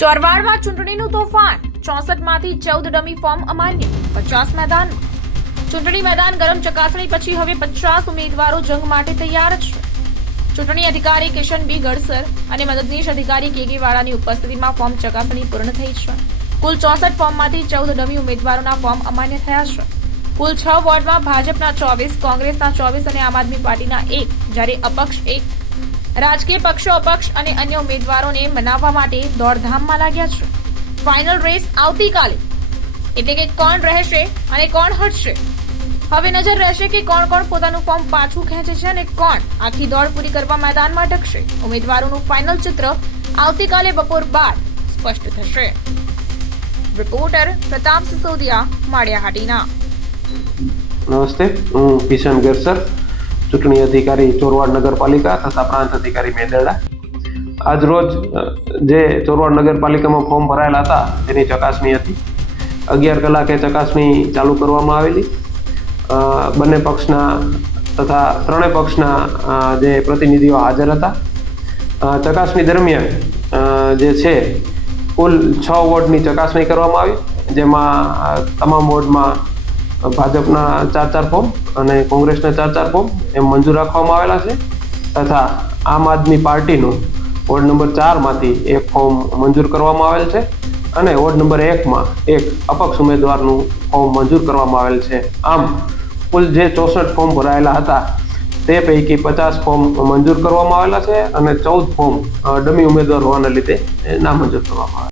ચોરવાડમાં ચૂંટણીનું તોફાન, 64માંથી 14 dummy form અમાન્ય, 50 મેદાનમાં. ચૂંટણી મેદાન ગરમ, ચકાસણી પછી હવે 50 ઉમેદવારો જંગ માટે તૈયાર છે. ચૂંટણી અધિકારી કિશન બી ગડસર અને મદદનીશ અધિકારી કે વાળાની ઉપસ્થિતિમાં ફોર્મ ચકાસણી પૂર્ણ થઈ છે. કુલ 64 ફોર્મમાંથી 14 ડમી ઉમેદવારોના ફોર્મ અમાન્ય થયા છે. કુલ 6 વોર્ડમાં ભાજપના 24, કોંગ્રેસના 24 અને આમ આદમી પાર્ટીના 1, જ્યારે અપક્ષ 1. રાજકીય પક્ષો, અપક્ષ અને અન્ય ઉમેદવારોને મનાવવા માટે દોડધામમાં લાગ્યા છે. ફાઇનલ રેસ આવતીકાલે, એટલે કે કોણ રહેશે અને કોણ હટશે. હવે નજર રહેશે કે કોણ કોણ પોતાનું ફોર્મ પાછું ખેંચે છે અને કોણ આખી દોડ પૂરી કરવા મેદાનમાં ટકશે. ઉમેદવારોનું ફાઇનલ ચિત્ર આવતીકાલે બપોર બાદ સ્પષ્ટ થશે. રિપોર્ટર પ્રતાપ સિસોદિયા, માળિયાહાટીના. નમસ્તે, હું કિશન ગરસર, ચૂંટણી અધિકારી ચોરવાડ નગરપાલિકા તથા પ્રાંત અધિકારી મેદરડા. આજ રોજ જે ચોરવાડ નગરપાલિકામાં ફોર્મ ભરાયેલા હતા તેની ચકાસણી હતી. 11 કલાકે ચકાસણી ચાલુ કરવામાં આવેલી. બંને પક્ષના તથા ત્રણેય પક્ષના જે પ્રતિનિધિઓ હાજર હતા. ચકાસણી દરમિયાન જે છે કુલ 6 વોર્ડની ચકાસણી કરવામાં આવી, જેમાં તમામ વોર્ડમાં ભાજપના 4 ફોર્મ અને કોંગ્રેસના 4 ફોર્મ એમ મંજૂર રાખવામાં આવેલા છે. તથા આમ આદમી પાર્ટીનું વોર્ડ નંબર 4માંથી 1 ફોર્મ મંજૂર કરવામાં આવેલ છે અને વોર્ડ નંબર 1માં 1 અપક્ષ ઉમેદવારનું ફોર્મ મંજૂર કરવામાં આવેલ છે. આમ કુલ જે 64 ફોર્મ ભરાયેલા હતા તે પૈકી 50 ફોર્મ મંજૂર કરવામાં આવેલા છે અને 14 ફોર્મ ડમી ઉમેદવાર હોવાના લીધે નામંજૂર કરવામાં આવેલા.